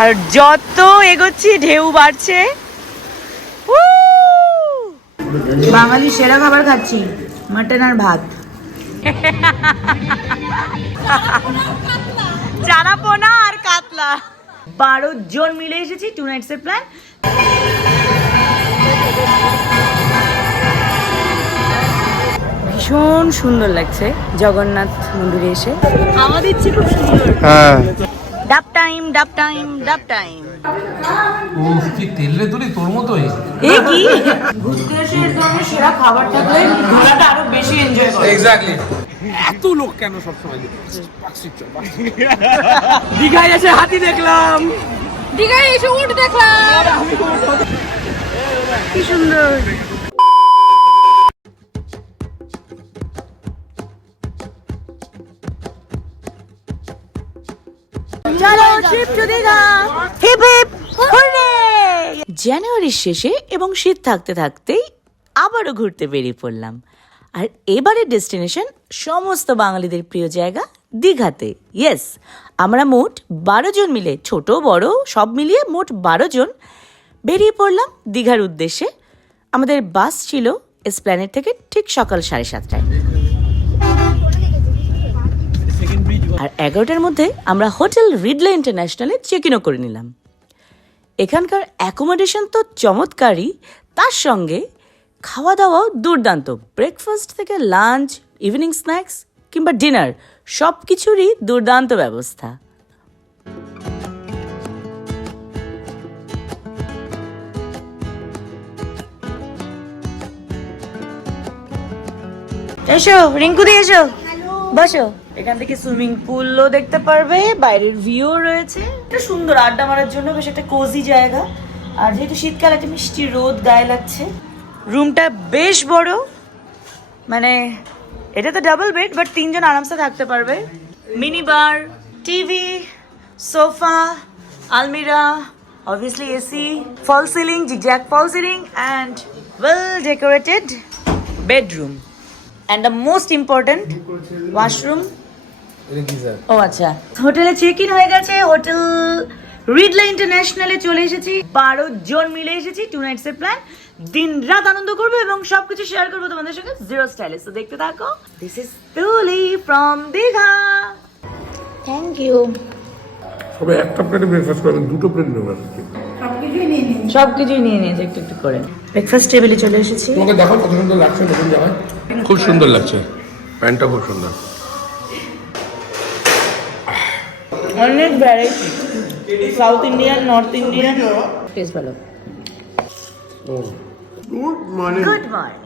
আর যত এগোচ্ছি ঢেউ বাড়ছে। বাঙালি সেরা খাবার খাচ্ছি, মাটন আর ভাত। চানা পোনা আর কাতলা। 12 জন মিলে এসেছি, 2 নাইটস এর প্ল্যান। ভীষণ সুন্দর লাগছে জগন্নাথ মন্দিরে এসে। হাওয়া দিচ্ছে খুব সুন্দর। হ্যাঁ, ডাব টাইম, ডাব টাইম, ডাব টাইম। ও কি তেলরে তুলি তোর মতোই। এই কি ঘুরতে এসে ধরনের সেরা খাবার থাকলে ঘোরাটা আরো বেশি এনজয় করে। এক্স্যাক্টলি। এত লোক কেন সব সময়? দীঘায় এসে হাতি দেখলাম, দীঘায় এসে উট দেখলাম। কি সুন্দর। চলো trip to Digha. Hip hip hurray. জানুয়ারির শেষে এবং শীত থাকতে থাকতেই আবারও ঘুরতে বেরিয়ে পড়লাম। আর এবারের ডেস্টিনেশন সমস্ত বাঙালিদের প্রিয় জায়গা দীঘাতে। ইয়েস, আমরা মোট 12 জন মিলে, ছোট বড় সব মিলিয়ে মোট 12 জন বেরিয়ে পড়লাম দীঘার উদ্দেশ্যে। আমাদের বাস ছিল এসপ্ল্যানেড থেকে ঠিক সকাল 7:30টায়। আর 11টার মধ্যে আমরা হোটেল রিডলে ইন্টারন্যাশনালে চেক ইনও করে নিলাম। এখানকার অ্যাকোমোডেশন তো চমৎকারই, তার সঙ্গে খাওয়া দাওয়াও দুর্দান্ত। ব্রেকফাস্ট থেকে লাঞ্চ, ইভিনিং স্ন্যাক্স কিংবা ডিনার সব কিছুরই দুর্দান্ত ব্যবস্থা। এসো রিঙ্কুদি, এসো বসো। এখান থেকে সুইমিং পুলও দেখতে পারবে, বাইরের ভিউ রয়েছে। একটা সুন্দর আড্ডা মারার জন্য বেশ একটা কোজি জায়গা। আর যেহেতু শীতকাল, একটা মিষ্টি রোদ গায়ে লাগছে। রুমটা বেশ বড়, মানে এটা তো ডাবল বেড, বাট 3 জন আরামসে থাকতে পারবে। মিনি বার, টিভি, সোফা, আলমিরা, obviously AC, fall ceiling, zigzag fall ceiling and well decorated bedroom. And the most important washroom. ও আচ্ছা, হোটেলে চেক ইন হয়ে গেছে। হোটেল রিডলে ইন্টারন্যাশনালে চলে এসেছি। 12 জন মিলে এসেছি, 2 নাইটস এর প্ল্যান। দিন রাত আনন্দ করবো এবং সবকিছু শেয়ার করবো তোমাদের সঙ্গে জিরো স্টাইলে। তো দেখতে থাকো। This is Tuli from Digha. Thank you. সবাই একটা প্লেটে ব্রেকফাস্ট করবেন, 2টো প্লেট নেবেন। সবকিছুই নিয়ে নিয়েছে একটু একটু করে। ব্রেকফাস্ট টেবিলে চলে এসেছি। তোমাকে দেখো কত সুন্দর লাগছে নতুন জায়গায়। খুব সুন্দর লাগছে, প্যান্টটা খুব সুন্দর। অনেক variety, south Indian, north Indian, taste ভালো। Good morning. Good morning.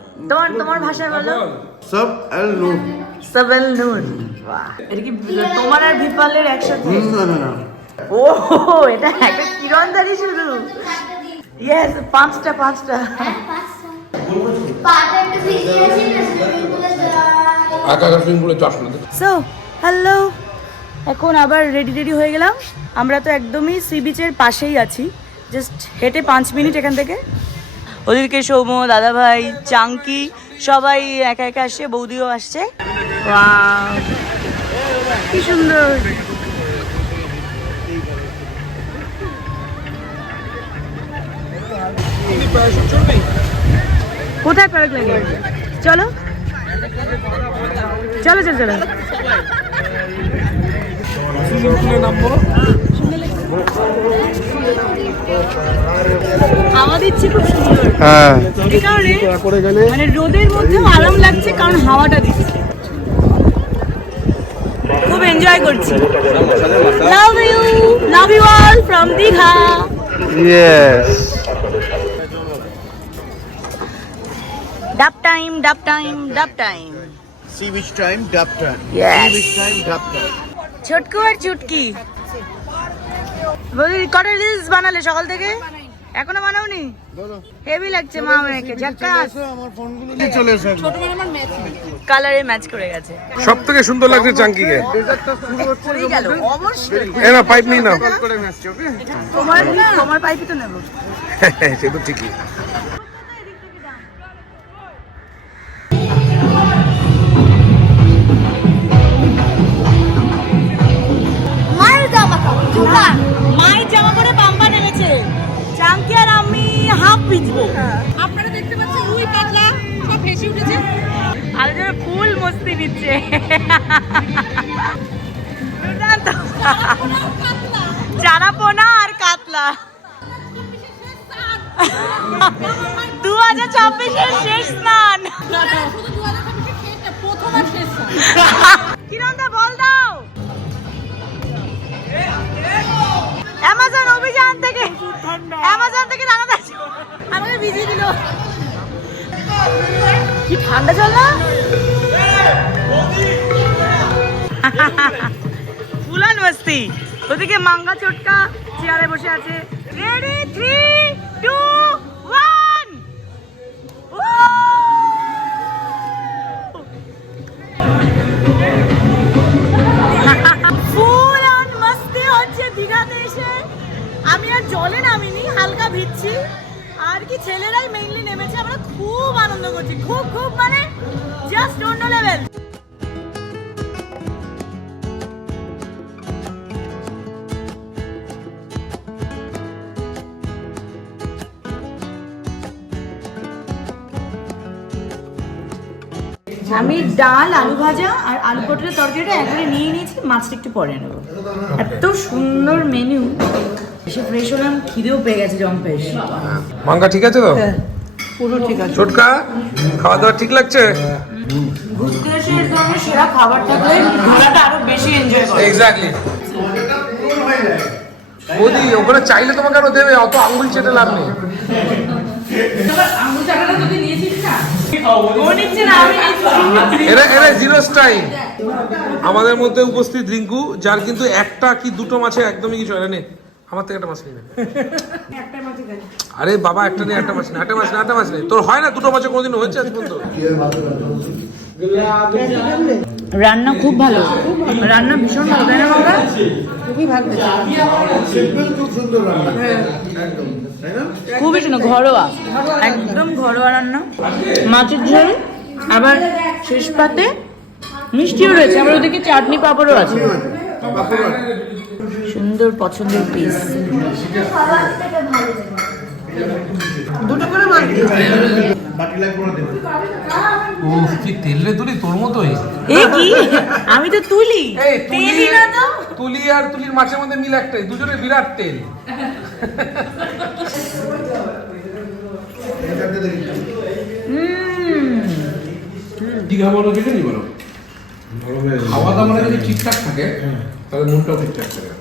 তোমার ভাষায় বলো। সব এল নুন। সব এল নুন। বাহ, এটা কি তোমার আর বিপালের একসাথে? না। ও, এটা একটা কিরণদারি শুরু। ইয়েস, 5টা। আকাশ সুইমিং পুলে চাষ না। সো হ্যালো, এখন আবার রেডি হয়ে গেলাম। আমরা তো একদমই সি বিচের পাশেই আছি, জাস্ট হেঁটে 5 মিনিট এখান থেকে। ওদেরকে সৌম্য, দাদাভাই, চাঙ্কি সবাই একা একা আসছে, বৌদিও আসছে। ওয়াও, কি সুন্দর। কোথায় প্যারাগ্লাইডিং? চলো। হাওয়া দিচ্ছে খুব সুন্দর। হ্যাঁ, এই কারণে মানে রোদের মধ্যেও আরাম লাগছে, কারণ হাওয়াটা দিচ্ছে। খুব এনজয় করছি। Love you all from Digha. Yes. ডাব টাইম, ডাব টাইম, ডাব টাইম। সি বিচ টাইম, ডাব time. Yes. Sea beach time, ডাব টাইম। ছোটকু আর চুটকি বলি, কটা রিলস বানালে সকাল থেকে? এখনো বানাওনি? হেভি লাগছে মা মেয়েকে, ঝাক্কাস। আমার ফোনগুলো নিয়ে চলে এসো। কালারে ম্যাচ করে গেছে। সব থেকে সুন্দর লাগছে চাঙ্কিকে। ডেজার্টটা শুরু হচ্ছে পড়েই গেল অবশ্যই। এ না, পাইপ নিই না। করে ম্যাচটা, ওকে? তোমার পাইপই তো নেবো। সে তো ঠিকই। মায়ের জামা কাপড়, জুতা। মায়ের জামা দুর্দান্ত। চারাপোনা আর কাতলা 2024-এর শেষ স্নান। কিরণদা বল দাও। অ্যামাজন অভিযান থেকে রানা দাস আমাকে ভিজিয়ে দিল। কি ঠান্ডা জল না, ফুলান মস্তি। ওদিকে মাঙ্গা চটকা চেয়ারে বসে আছে। রেডি 3, 2, 1 ফুল অন মস্তি হচ্ছে দীঘাতে এসে। আমি আর জলে নামিনি, হালকা ভিজছি। আর কি ছেলেরাই মেইনলি নেমেছে। আমরা খুব আনন্দ করছি, খুব খুব মানে জাস্ট অন্য লেভেল। আমি ডাল, আলু ভাজা আর আলু পটলের তরকারিটা একবারে নিয়ে নিয়েছি, মাছটা একটু পরে নেবো। এত সুন্দর মেনু, এসে ফ্রেশ হলাম, খিদেও পেয়ে গেছে জম্পেশ। মাঙ্গা ঠিক আছে তো? পুরো ঠিক আছে। ছোটকা খাওয়া দাওয়া ঠিক লাগছে? ঘুরতে এসে এই ধরনের সেরা খাবার থাকলে ঘোরাটা আরো বেশি এনজয় করে। এক্স্যাক্টলি। মোদি ওখানে চাইলে তোমাকে আরো দেবে, অত আঙুল চেটে লাভ নেই। এরা জিরো টাইম। আমাদের মধ্যে উপস্থিত রিঙ্কু, যার কিন্তু একটা কি দুটো মাছে একদমই কিছু হয় না। আমার থেকে একটা মাছ নেই। আরে বাবা, একটা নেই, একটা মাছ নেই, একটা মাছ নেই। তোর হয় না দুটো মাছে কোনোদিন হয়েছে আজ পর্যন্ত? রান্না খুব ভালো, রান্না ভীষণ ভালো, তাই না বাবা? খুবই সুন্দর, ঘরোয়া, একদম ঘরোয়া রান্না। মাছের ঝোল, আবার শেষ পাতে মিষ্টিও রয়েছে, আবার ওদিকে চাটনি পাঁপড়ও আছে। সুন্দর পছন্দের পিস। দুটো করে মাছ কি তেলে তুলি তোর মতোই। এ কি, আমি তো তুলি। তেলই না তো। তুলি আর তুলির মাছের মধ্যে মিল একটাই, দুজনের বিরাট তেল। দীঘা বলো যেখানেই বলো, খাওয়া দাওয়া মানে যদি ঠিকঠাক থাকে তাহলে মনটাও ঠিকঠাক থাকে।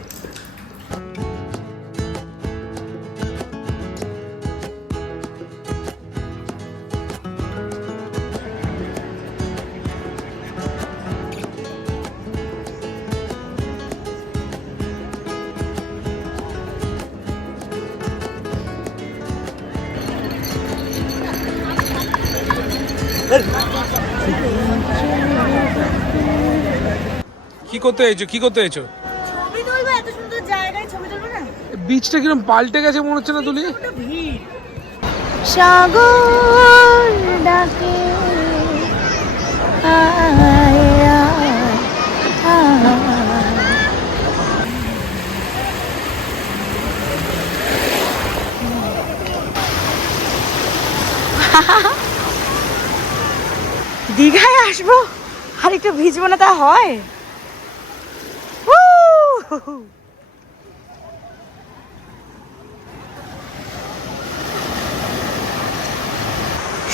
কি করতে এসেছো, কি করতে এসেছো? ছবি তুলবো, এত সুন্দর জায়গায় ছবি তুলবো না? বিচটা কিরকম পাল্টে গেছে মনে হচ্ছে না তুলি? ভিড়। সাগর ডাকে দীঘায় আসবো আর একটু ভিজবো না, তা হয়?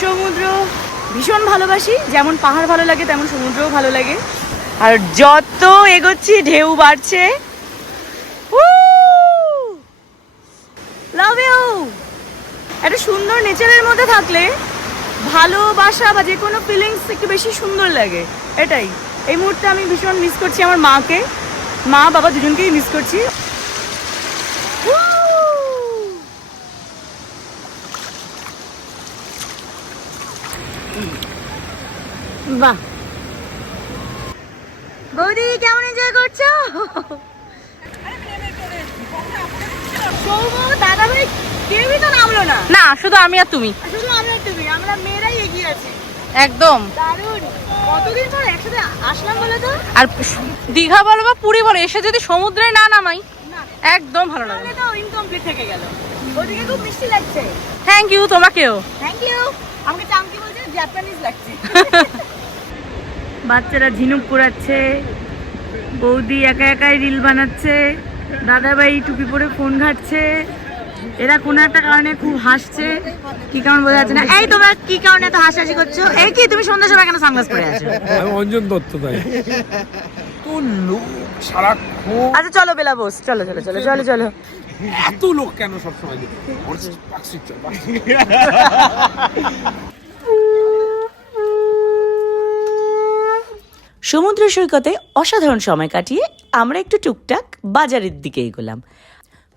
সমুদ্র ভীষণ ভালোবাসি, যেমন পাহাড় ভালো লাগে তেমন সমুদ্রও ভালো লাগে। আর যত এগোচ্ছি ঢেউ বাড়ছে। Love you. একটা সুন্দর নেচারের মধ্যে থাকলে ভালোবাসা বা যে কোনো ফিলিংস একটু বেশি সুন্দর লাগে। এটাই এই মুহূর্তে আমি ভীষণ মিস করছি আমার মাকে, মা বাবা দুজনকেই মিস করছি। বাহ, বৌদি কেমন এনজয় করছো? সৌম, দাদা ভাই কেউই তো নামলো না। না, শুধু আমি আর তুমি। শুধু আমি আর তুমি, আমরা মেয়েরাই এগিয়ে আছি। একদম দারুণ। কতদিন পর একসাথে আসলাম বলে তো। আর দীঘা বলো বা পুরী বলো, এসে যদি সমুদ্রে না নামাই একদম ভালো লাগে। তাহলে তো ইনকমপ্লিট থেকে গেল। ওদিকে খুব মিষ্টি লাগছে। থ্যাংক ইউ তোমাকেও। Thank you. আমাকে চামকি বলছে জাপানিজ লাগছে। বাচ্চারা ঝিনুক পোড়াচ্ছে, বৌদি একা একাই রিল বানাচ্ছে, দাদাভাই টুপি পরে ফোন ঘাটছে, এরা কোনো একটা কারণে খুব হাসছে। কি কারণ বোঝা যাচ্ছে না। এই তোমরা কি কারণে এত হাসাহাসি করছো? এই কি তুমি সন্ধ্যার সময় কেন সানগ্লাস পরে আছো? আমি অঞ্জন দত্ত তাই তো লোক সারাক্ষণ। আচ্ছা চলো বেলা বস, চলো চলো চলো চলো চলো। এত লোক কেন সবসময়? সমুদ্র সৈকতে অসাধারণ সময় কাটিয়ে আমরা একটু টুকটাক বাজারের দিকে এগোলাম।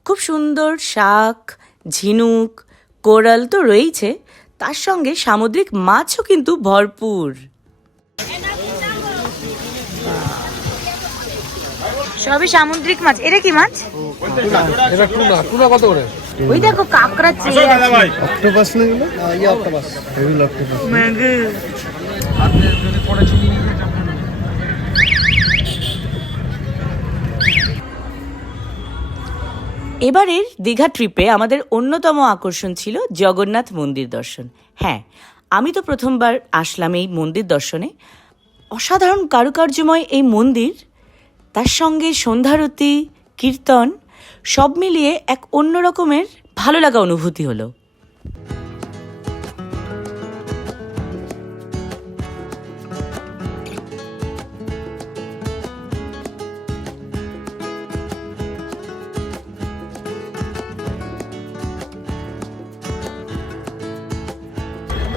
খুব সুন্দর শাক, ঝিনুক, কোরাল তো রয়েছে, তার সঙ্গে সামুদ্রিক মাছও কিন্তু ভরপুর। সবই সামুদ্রিক মাছ। এটা কি মাছ? এটা টুনা। টুনা কত করে? ওই দেখো কাঁকড়া চেয়ে আছে। অক্টোপাস না এগুলো? ইয়ে অক্টোপাস, হেভি অক্টোপাস। ম্যাগে। এবারের দীঘা ট্রিপে আমাদের অন্যতম আকর্ষণ ছিল জগন্নাথ মন্দির দর্শন। হ্যাঁ, আমি তো প্রথমবার আসলাম এই মন্দির দর্শনে। অসাধারণ কারুকার্যময় এই মন্দির, তার সঙ্গে সন্ধ্যারতি, কীর্তন সব মিলিয়ে এক অন্য রকমের ভালো লাগা অনুভূতি হলো।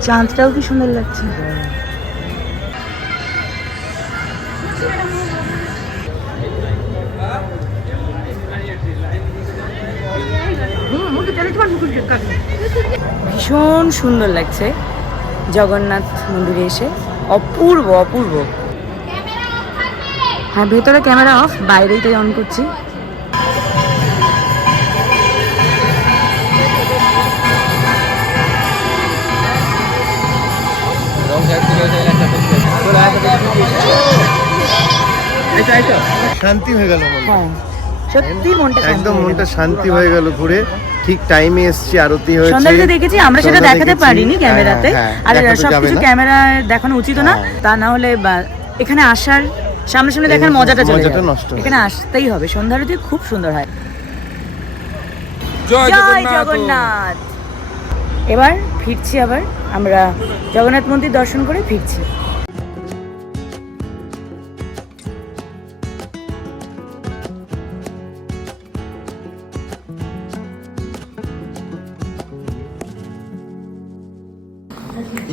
চাঁদটাও কি সুন্দর লাগছে। ভীষণ সুন্দর লাগছে জগন্নাথ মন্দিরে এসে, অপূর্ব অপূর্ব। হ্যাঁ, ভেতরে ক্যামেরা অফ, বাইরেই তাই অন করছি। শান্তি হয়ে গেল মনটা। হ্যাঁ, সত্যি মনটা একদম মনটা শান্তি হয়ে গেল ঘুরে। ঠিক টাইমে এসেছি, আরতি হয়েছে, সন্ধ্যাতে দেখেছি আমরা, সেটা সন্ধ্যা দেখাতে দেখেছি। পারিনি ক্যামেরাতে। হ্যাঁ, আর দেখাতে যাবে সবকিছু না। ক্যামেরায় দেখানো উচিত না, হ্যাঁ। তা না হলে এখানে আসার সামনাসামনি দেখার মজাটা চলে মজাটা যাবে। নষ্ট হয়ে এখানে আসতেই হবে, সন্ধ্যারতি খুব সুন্দর হয়। জয় জয় জগন্নাথ। এবার ফিরছি, আবার আমরা জগন্নাথ মন্দির দর্শন করে ফিরছি।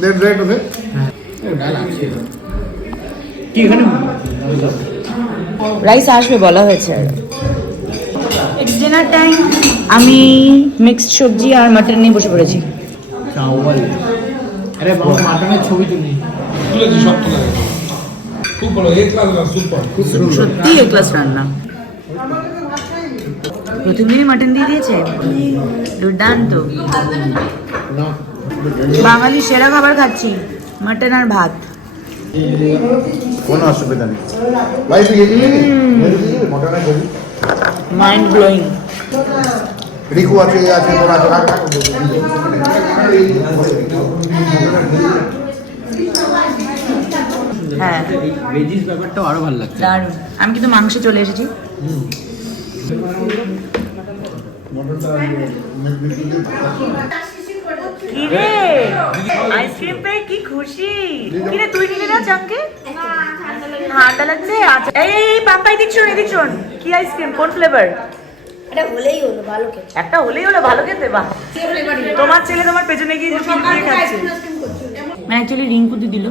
Left right okay. রাইস আসবে বলা হয়েছে। It's dinner time. আমি মিক্সড সবজি আর মাটন নিয়ে বসে পড়েছি। তুলেছি, সব তুলে গেছে। খুব ভালো, এক ক্লাস না, সুপার। সত্যি এ ক্লাস রান্না। প্রথম দিনই মাটন দিয়ে দিয়েছে, দুর্দান্ত। বাঙালি সেরা খাবার খাচ্ছি, মাটন আর ভাত। কোনো অসুবিধা নেই। Mind blowing. রিকু আছে, আছে তোরা তোরা। হ্যাঁ, ভেজিস ব্যাপারটাও আরো ভালো লাগছে। দারুণ। আমি কিন্তু মাংসে চলে এসেছি। কিরে আইসক্রিম পেয়ে কি খুশি! কিরে তুই নিলি না চাঙ্কে? ঠান্ডা লাগছে। আচ্ছা এই পাপা এদিক শোন, এদিক শোন। কি আইসক্রিম, কোন ফ্লেভার? এটা হলেই হলো ভালো খেতে। একটা হলেই হলো ভালো খেতে। বাহ, তোমার ছেলে তোমার পেছনে গিয়ে খাচ্ছে। মানে অ্যাকচুয়ালি রিঙ্কুদি দিল।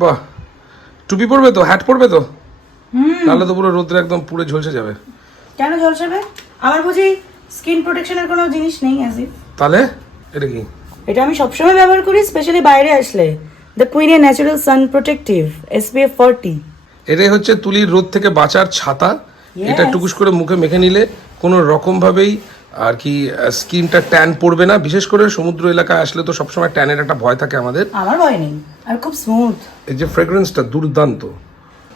বাহ, টুপি পরবে তো, হ্যাট পরবে তো, তাহলে তো পুরো রোদ্রে একদম পুরো ঝলসে যাবে। কেন ঝলসাবে? আমার বুঝি স্কিন প্রোটেকশনের কোনো জিনিস নেই? আসি তাহলে এটা কি? এটা আমি সবসময় ব্যবহার করি, স্পেশালি বাইরে আসলে। দ্য কুইনে ন্যাচারাল সান প্রোটেক্টিভ SPF 40। এটাই হচ্ছে তুলির রোদ থেকে বাঁচার ছাতা। এটা টুকুস করে মুখে মেখে নিলে কোনো রকম ভাবেই আর কি স্কিনটা ট্যান পড়বে না। বিশেষ করে সমুদ্র এলাকায় আসলে তো সবসময় ট্যানের একটা ভয় থাকে আমাদের। আমার ভয় নেই, আর খুব স্মুথ। এই যে ফ্রেগ্রেন্সটা দুর্দান্ত।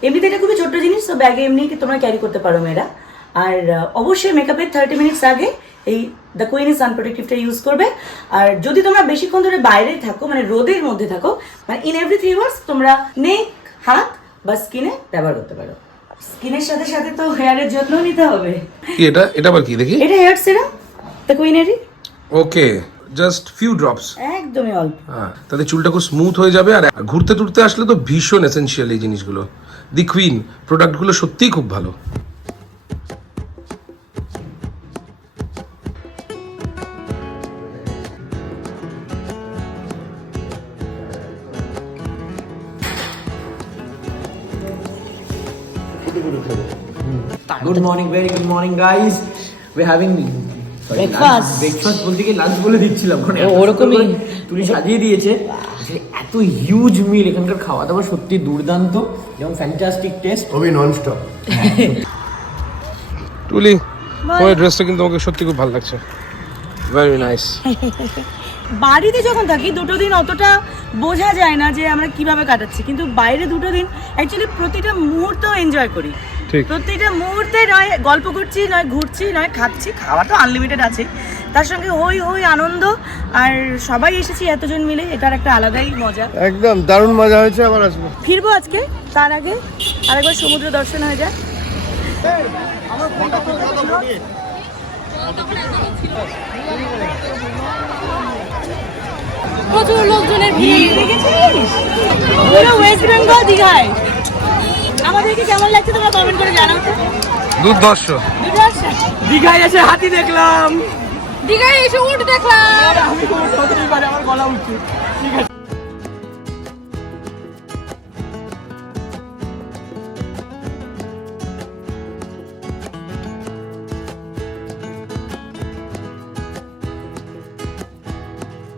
এমনিতে এটা খুবই ছোট্ট জিনিস, তো ব্যাগে এমনি তোমরা ক্যারি করতে পারো মেয়েরা। আর অবশ্যই মেকআপের 30 মিনিটস আগে এই দ্য কুইন সান প্রোটেক্টিভটা ইউজ করবে। আর যদি তোমরা বেশিক্ষণ ধরে বাইরে থাকো, মানে রোদের মধ্যে থাকো, মানে ইন এভরি 3 আওয়ার্স তোমরা নেক, হাত বা স্কিনে ব্যবহার করতে পারো। স্কিনের সাথে সাথে তো হেয়ারের যত্ন নিতে হবে। কি এটা আবার কি দেখি? এটা হেয়ার সিরাম দ্য কুইনেরই। Okay, just few drops. একদমই অল্প। হ্যাঁ, তাতে চুলটা খুব স্মুথ হয়ে যাবে। আর ঘুরতে টুরতে আসলে তো ভীষণ এসেনশিয়াল এই জিনিসগুলো। দি কুইন প্রোডাক্টগুলো সত্যিই খুব ভালো। Good morning, very good morning guys. We having Breakfast. Breakfast বলতে গিয়ে লাঞ্চ বলে দিচ্ছিলাম, কারণ এত ওরকমই। সুন্দর করে তুলি সাজিয়ে দিয়েছে। আসলে এত হিউজ মিল, এখানকার খাওয়া দাওয়া সত্যি দুর্দান্ত এবং ফ্যান্টাস্টিক টেস্ট। খুবই নন স্টপ। টুলি, তোমার ড্রেসটা কিন্তু আমাকে সত্যি খুব ভালো লাগছে। Very nice. বাড়িতে যখন থাকি দুটো দিন অতটা বোঝা যায় না যে আমরা কিভাবে কাটাচ্ছি, কিন্তু বাইরে দুটো দিন অ্যাকচুয়ালি প্রতিটা মুহূর্ত এনজয় করি। ঠিক। প্রতিটা মুহূর্তে নয় গল্প করছি, নয় ঘুরছি, নয় খাচ্ছি, খাওয়া তো আনলিমিটেড আছে, তার সঙ্গে হই হই আনন্দ। আর সবাই এসেছি এতজন মিলে, এটার একটা আলাদাই মজা। একদম দারুণ মজা হয়েছে, আবার আসবো। ফিরবো আজকে, তার আগে আরেকবার সমুদ্র দর্শন হয়ে যায়। প্রচুর লোকজনের ভিড়। দেখেছিস পুরো ওয়েস্ট বেঙ্গল দীঘায়। আমাদেরকে কেমন লাগছে তোমরা কমেন্ট করে জানাও তো। দুর্ধর্ষ। দুটো আসছে। দীঘায় এসে হাতি দেখলাম। দীঘায় এসে উঠ দেখলাম। আমি কোনো হতেই পারে, আমার গলা উঠছে। ঠিক আছে।